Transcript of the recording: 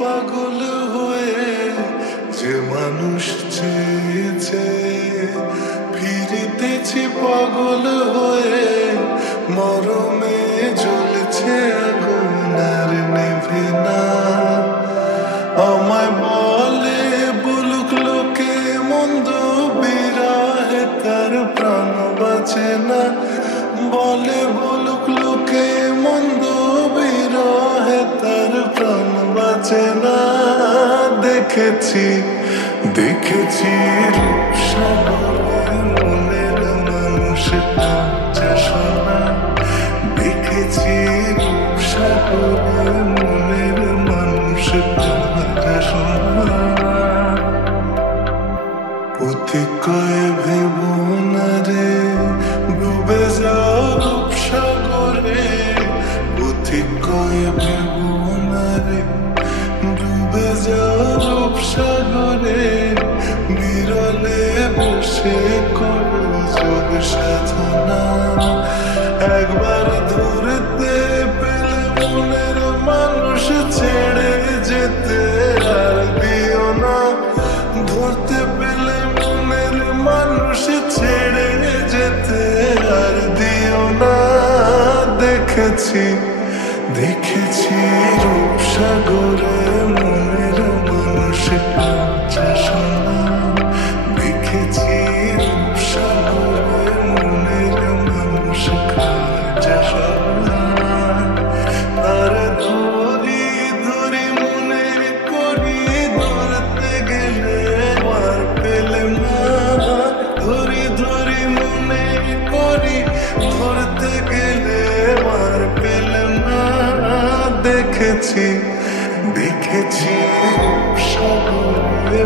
পাগল হয়ে যে মানুষ চেয়েছে, ফিরিতেছি পাগল হয়ে মরমে জ্বলছে আগুন আর নেভে না। আমায় বলে বলুক লোকে মন্দ বিরাহে তার প্রাণ বাঁচে না, বলে বলুক লোকে মন্দ বিরহে তার প্রাণ বাঁচে না। দেখেছি দেখেছি রূপসাগরে মনের মানুষ কাঁচা সোনা, দেখেছি রূপসাগরে মনের মানুষ কাঁচা সোনা। প্রতিকয়ে ভেব না রে ডুবে যাও রূপসাগরে, প্রতিকয়ে ভেব না রে ডুবে যাও রূপসাগরে। বিরলে বসে করো যোগ সাধনা, একবার ধরতে পেলে মনের মানুষ ছেড়ে যেতে আর দিও না। ধরতে পেলে মনের মানুষ ছেড়ে যেতে আর দিও না। দেখেছি দেখেছি রূপসাগরে মনের মানুষ কাঁচা সোনা, দেখেছি রূপসাগরে মনের মানুষ কাঁচা সোনা। আর ধরি ধরি মনে করি ধরতে গেলে আর পেলাম না, ধরি ধরি মনে করি ধরতে গেলে আর পেলাম না। দেখেছি দেখেছি রূপসাগরে